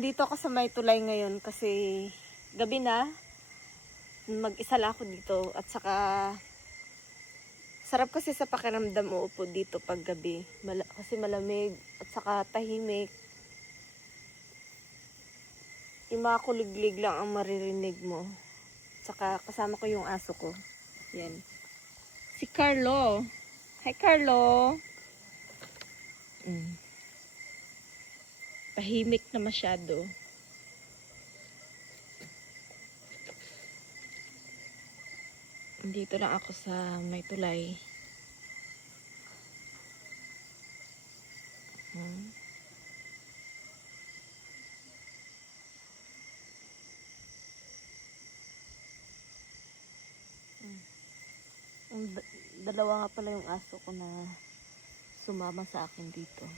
nandito ako sa may tulay ngayon kasi gabi na. Mag-isa lang ako dito at saka sarap kasi sa pakiramdam uupo dito pag gabi. Kasi malamig at saka tahimik. Yung mga kuliglig lang ang maririnig mo. Saka kasama ko yung aso ko. Yan. Si Carlo. Hi Carlo. Tahimik na masyado. Dito lang ako sa may tulay. Dalawa nga pala yung aso ko na sumama sa akin dito.